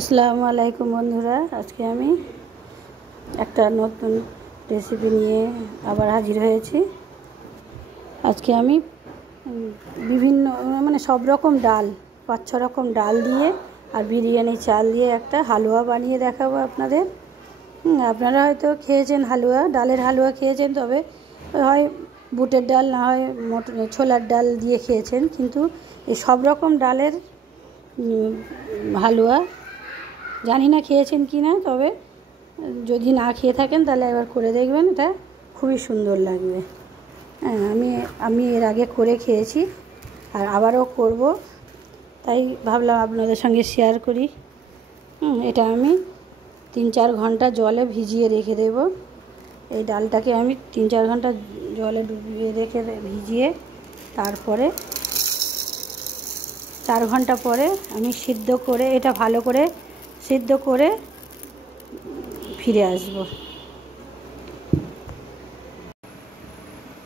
আসসালামু আলাইকুম বন্ধুরা, আজকে আমি একটা নতুন রেসিপি নিয়ে আবার হাজির হয়েছি। আজকে আমি বিভিন্ন সব রকম ডাল, 5-6 রকম ডাল দিয়ে আর বিরিয়ানি চাল দিয়ে একটা হালুয়া বানিয়ে দেখাবো আপনাদের। আপনারা হয়তো খেয়েছেন হালুয়া, ডালের হালুয়া খেয়েছেন, তবে হয় বুটের ডাল না হয় ছোলার ডাল দিয়ে খেয়েছেন, কিন্তু এই সব রকম ডালের হালুয়া জানি না খেয়েছেন কি না, তবে যদি না খেয়ে থাকেন তাহলে একবার করে দেখবেন, এটা খুবই সুন্দর লাগবে। হ্যাঁ, আমি এর আগে করে খেয়েছি আর আবারও করব, তাই ভাবলাম আপনাদের সঙ্গে শেয়ার করি। এটা আমি 3-4 ঘন্টা জলে ভিজিয়ে রেখে দেব। এই ডালটাকে আমি 3-4 ঘন্টা জলে ডুবিয়ে রেখে ভিজিয়ে তারপরে 4 ঘন্টা পরে আমি সিদ্ধ করে, এটা ভালো করে সিদ্ধ করে ফিরে আসব।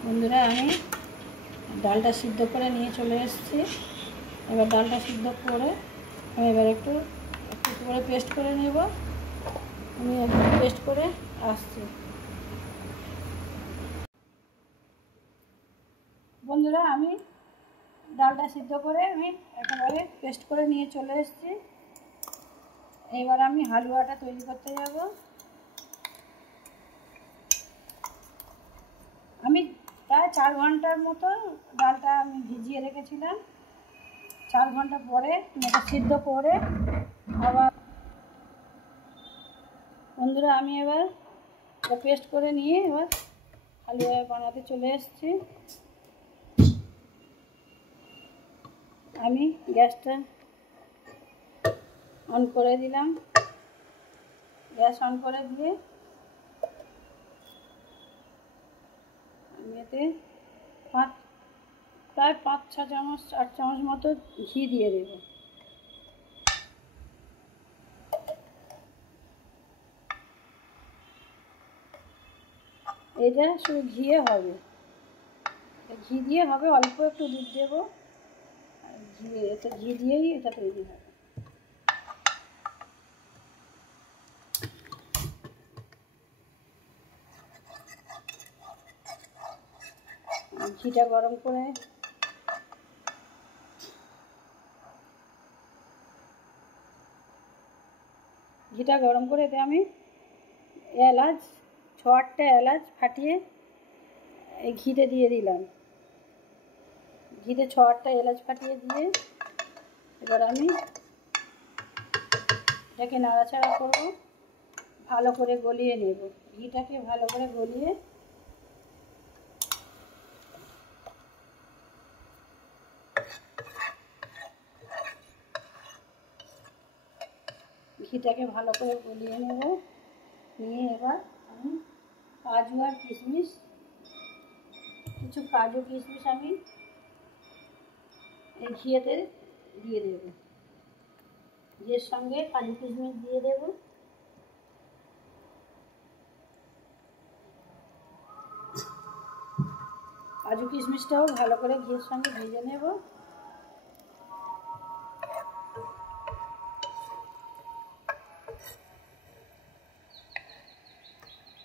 বন্ধুরা, আমি ডালটা সিদ্ধ করে নিয়ে চলে এসেছি। এবার ডালটা সিদ্ধ করে আমি এবার একটু করে পেস্ট করে নেব। আমি একটু পেস্ট করে আসছি। বন্ধুরা, আমি ডালটা সিদ্ধ করে আমি একেবারে পেস্ট করে নিয়ে চলে এসেছি। এবার আমি হালুয়াটা তৈরি করতে যাব। আমি প্রায় 4 ঘন্টার মতো ডালটা আমি ভিজিয়ে রেখেছিলাম। 4 ঘন্টা পরে এটা সিদ্ধ করে আবার বন্ধুরা আমি এবার পেস্ট করে নিয়ে এবার হালুয়া বানাতে চলে এসেছি। আমি গ্যাসটা অন করে দিলাম। গ্যাস অন করে দিয়ে আমি এতে প্রায় 5-6 চামচ 8 চামচ মতো ঘি দিয়ে দেব। এটা শুধু ঘিয়ে হবে, ঘি দিয়ে হবে, অল্প একটু দুধ দেবো, ঘি দিয়েই এটা তৈরি হবে। ঘিটা গরম করে এতে আমি এলাচ 6-8টা এলাচ ফাটিয়ে এই ঘিতে দিয়ে দিলাম। ঘিতে 6-8টা এলাচ ফাটিয়ে দিয়ে এবার আমি এটাকে নাড়াচাড়া করব, ভালো করে গলিয়ে নেব। ঘিটাকে ভালো করে গলিয়ে নেব। নিয়ে এবার আমি কাজু আর কিশমিশ, কিছু কাজু কিশমিশ আমি এই ঘিয়েতে দিয়ে দেব। ঘিয়ের সঙ্গে কাজু কিশমিশ দিয়ে দেব। কাজু কিশমিশটাও ভালো করে ঘিয়ের সঙ্গে ভেজে নেব।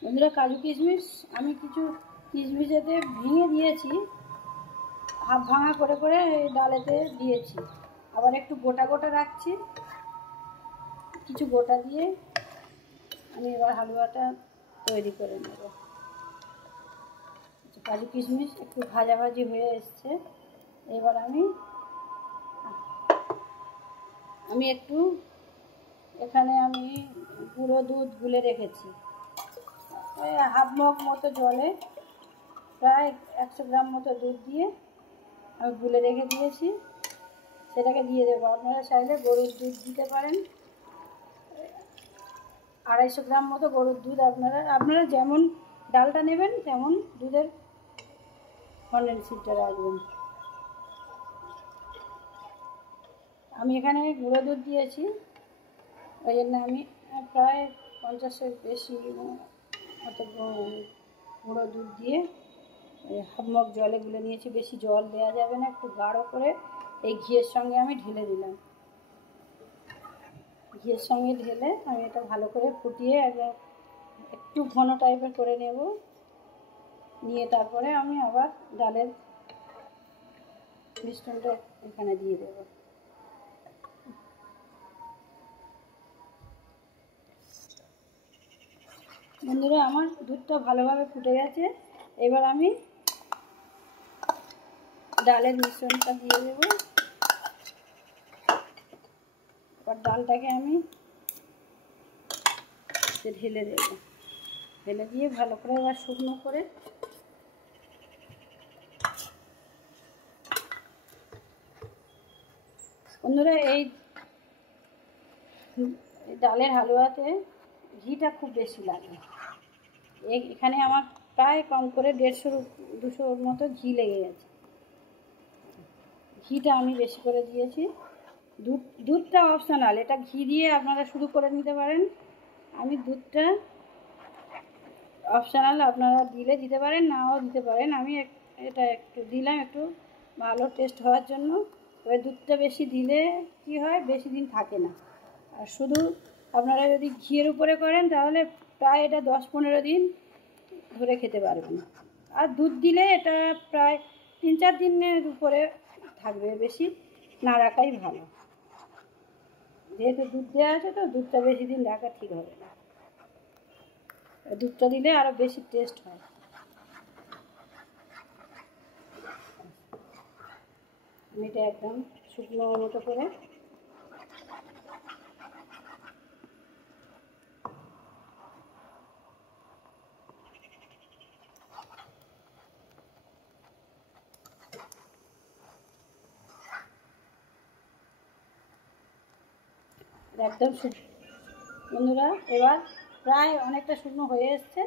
বন্ধুরা, কাজু কিশমিশ আমি কিছু কিশমিশ এতে ভেঙে দিয়েছি, হাফ ভাঙা করে করে এই ডালেতে দিয়েছি। আবার একটু গোটা গোটা রাখছি, কিছু গোটা দিয়ে আমি এবার হালুয়াটা তৈরি করে নেব। কাজু কিশমিশ একটু ভাজাভাজি হয়ে এসছে। এবার আমি একটু এখানে আমি গুঁড়ো দুধ গুলে রেখেছি, হাফ মগ মতো জলে প্রায় 100 গ্রাম মতো দুধ দিয়ে আমি গুলে রেখে দিয়েছি, সেটাকে দিয়ে দেবো। আপনারা চাইলে গরুর দুধ দিতে পারেন, 250 গ্রাম মতো গরুর দুধ। আপনারা যেমন ডালটা নেবেন তেমন দুধের কন্ডেন্সিটা রাখবেন। আমি এখানে গুঁড়ো দুধ দিয়েছি, ওই জন্য আমি প্রায় 50-এর বেশি মতো গুঁড়ো দুধ দিয়ে হাফ মগ জলে গুলে নিয়েছি। বেশি জল দেওয়া যাবে না, একটু গাঢ় করে এই ঘিয়ের সঙ্গে আমি ঢেলে দিলাম। ঘিয়ের সঙ্গে ঢেলে আমি এটা ভালো করে ফুটিয়ে একটু ঘন টাইপের করে নেব। নিয়ে তারপরে আমি আবার ডালের মিশ্রণটা এখানে দিয়ে দেব। বন্ধুরা, আমার দুধটা ভালোভাবে ফুটে গেছে। এবার আমি ডালের মিশ্রণটা দিয়ে দেব। এবার ডালটাকে আমি ঢেলে দেব। ঢেলে দিয়ে ভালো করে এবার শুকনো করে বন্ধুরা, এই ডালের হালুয়াতে ঘিটা খুব বেশি লাগে। এখানে আমার প্রায় কম করে 150-200 মতো ঘি লেগে গেছে। ঘিটা আমি বেশি করে দিয়েছি। দুধটা অপশনাল, এটা ঘি দিয়ে আপনারা শুরু করে নিতে পারেন। আমি দুধটা অপশনাল, আপনারা দিলে দিতে পারেন, নাও দিতে পারেন। আমি এটা একটু দিলাম, একটু ভালো টেস্ট হওয়ার জন্য। তবে দুধটা বেশি দিলে কি হয়, বেশি দিন থাকে না। আর শুধু আপনারা যদি ঘিয়ের উপরে করেন তাহলে প্রায় এটা 10-15 দিন ধরে খেতে পারবেন। আর দুধ দিলে এটা প্রায় 3-4 দিনের উপরে থাকবে, বেশি না রাখাই ভালো। যেহেতু দুধ দেওয়া আছে তো দুধটা বেশি দিন রাখা ঠিক হবে না। দুধটা দিলে আরও বেশি টেস্ট হয়। আমি এটা একদম শুকনো মতো করে একদম বন্ধুরা, এবার প্রায় অনেকটা শুকনো হয়ে এসছে।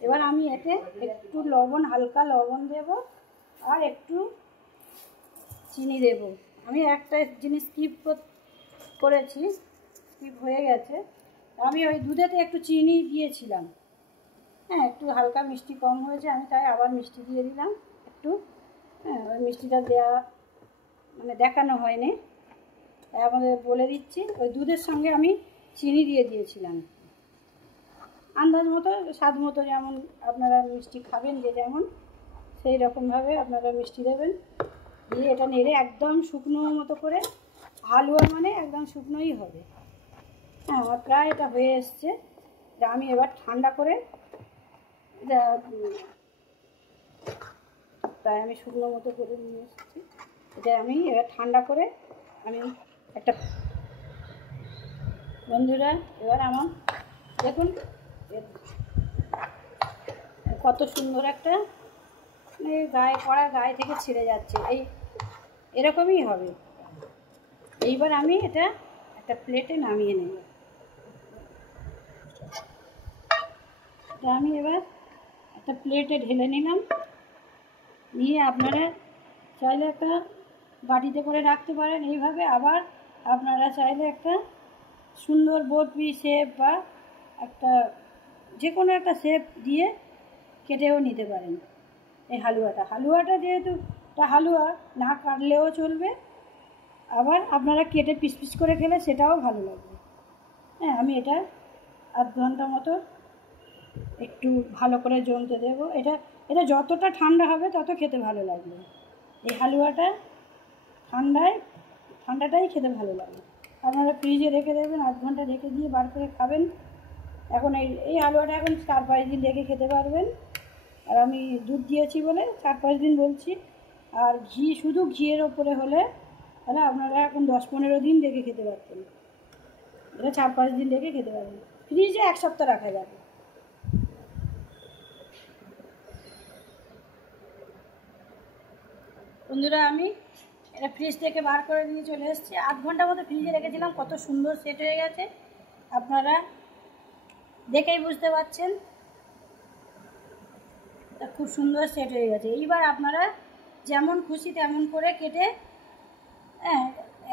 এবার আমি এতে একটু লবণ, হালকা লবণ দেব আর একটু চিনি দেব। আমি একটা জিনিস স্কিপ করেছি, স্কিপ হয়ে গেছে। আমি ওই দুধেতে একটু চিনি দিয়েছিলাম। হ্যাঁ, একটু হালকা মিষ্টি কম হয়েছে, আমি তাই আবার মিষ্টি দিয়ে দিলাম একটু। হ্যাঁ, ওই মিষ্টিটা দেওয়া মানে দেখানো হয়নি, আমাদের বলে দিচ্ছি। ওই দুধের সঙ্গে আমি চিনি দিয়ে দিয়েছিলাম আন্দাজ মতো, স্বাদ মতো, যেমন আপনারা মিষ্টি খাবেন যে যেমন, সেই রকমভাবে আপনারা মিষ্টি দেবেন। দিয়ে এটা নেড়ে একদম শুকনো মতো করে, হালুয়া মানে একদম শুকনোই হবে। হ্যাঁ, আমার প্রায় এটা হয়ে এসছে। এটা আমি এবার ঠান্ডা করে, এটা প্রায় আমি শুকনো মতো করে নিয়ে এসেছি। এটা আমি এবার ঠান্ডা করে আমি একটা, বন্ধুরা এবার আমার দেখুন কত সুন্দর একটা গায়ে পড়া, গায়ে থেকে ছিঁড়ে যাচ্ছে, এরকমই হবে। এইবার আমি এটা একটা প্লেটে নামিয়ে নেব। এটা আমি এবার একটা প্লেটে ঢেলে নিলাম। নিয়ে আপনারা চাইলে একটা বাটিতে করে রাখতে পারেন এইভাবে। আবার আপনারা চাইলে একটা সুন্দর বরফি শেপ বা একটা যে কোনো একটা শেপ দিয়ে কেটেও নিতে পারেন। এই হালুয়াটা যেহেতু হালুয়া, না কাটলেও চলবে, আবার আপনারা কেটে পিস পিস করে খেলে সেটাও ভালো লাগবে। হ্যাঁ, আমি এটা আধ ঘন্টা মতো একটু ভালো করে জমতে দেবো। এটা যতটা ঠান্ডা হবে তত খেতে ভালো লাগবে। এই হালুয়াটা ঠান্ডাটাই খেতে ভালো লাগে। আপনারা ফ্রিজে রেখে দেবেন, আধ ঘন্টা রেখে দিয়ে বার করে খাবেন। এখন এই হালুয়াটা এখন 4-5 দিন রেখে খেতে পারবেন। আর আমি দুধ দিয়েছি বলে 4-5 দিন বলছি। আর শুধু ঘিয়ের ওপরে হলে তাহলে আপনারা এখন 10-15 দিন রেখে খেতে পারতেন। এটা 4-5 দিন রেখে খেতে পারবেন। ফ্রিজে 1 সপ্তাহ রাখা যাবে। বন্ধুরা, আমি এটা ফ্রিজ থেকে বার করে নিয়ে চলে এসেছি। আধ ঘন্টা মতো ফ্রিজে রেখেছিলাম, কত সুন্দর সেট হয়ে গেছে। আপনারা দেখেই বুঝতে পারছেন খুব সুন্দর সেট হয়ে গেছে। এইবার আপনারা যেমন খুশি তেমন করে কেটে, হ্যাঁ,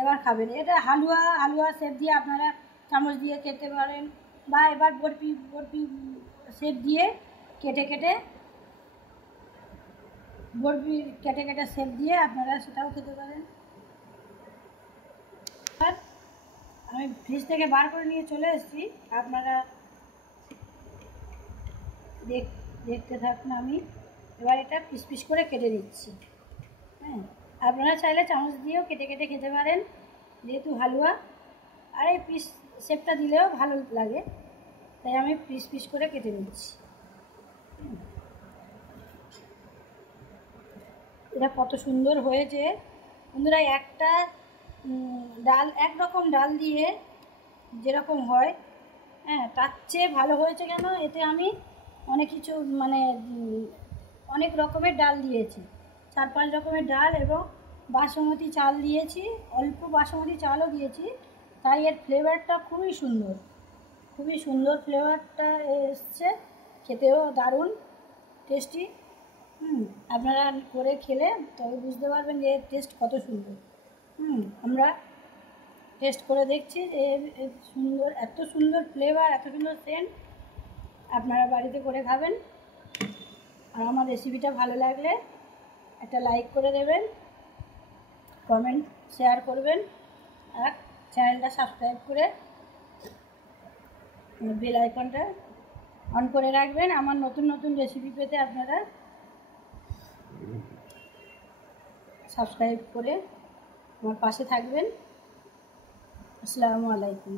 এবার খাবেন। এটা হালুয়া শেপ দিয়ে আপনারা চামচ দিয়ে খেতে পারেন, বা এবার বরফি শেপ দিয়ে বরফি কেটে শেপ দিয়ে আপনারা সেটাও খেতে পারেন। আর আমি ফ্রিজ থেকে বার করে নিয়ে চলে এসেছি, আপনারা দেখতে থাকুন। আমি এবার এটা পিস পিস করে কেটে নিচ্ছি। হ্যাঁ, আপনারা চাইলে চামচ দিয়েও কেটে কেটে খেতে পারেন, যেহেতু হালুয়া। আর এই পিস শেপটা দিলেও ভালো লাগে, তাই আমি পিস পিস করে কেটে নিচ্ছি। এটা কত সুন্দর হয়েছে বন্ধুরা। একটা ডাল, একরকম ডাল দিয়ে যেরকম হয়, হ্যাঁ, তার চেয়ে ভালো হয়েছে। কেন? এতে আমি অনেক কিছু মানে অনেক রকমের ডাল দিয়েছি, 4-5 রকমের ডাল, এবং বাসমতি চাল দিয়েছি, অল্প বাসমতি চালও দিয়েছি। তাই এর ফ্লেভারটা খুবই সুন্দর, খুবই সুন্দর ফ্লেভারটা এসছে, খেতেও দারুণ টেস্টি। আপনারা করে খেলে তবে বুঝতে পারবেন যে এর টেস্ট কত সুন্দর। আমরা টেস্ট করে দেখছি যে এর সুন্দর, এত সুন্দর ফ্লেভার, এত সুন্দর সেন্ট। আপনারা বাড়িতে করে খাবেন। আর আমার রেসিপিটা ভালো লাগলে একটা লাইক করে দেবেন, কমেন্ট শেয়ার করবেন, আর চ্যানেলটা সাবস্ক্রাইব করে বেল আইকনটা অন করে রাখবেন। আমার নতুন নতুন রেসিপি পেতে আপনারা সাবস্ক্রাইব করে আমার পাশে থাকবেন। আসসালামু আলাইকুম।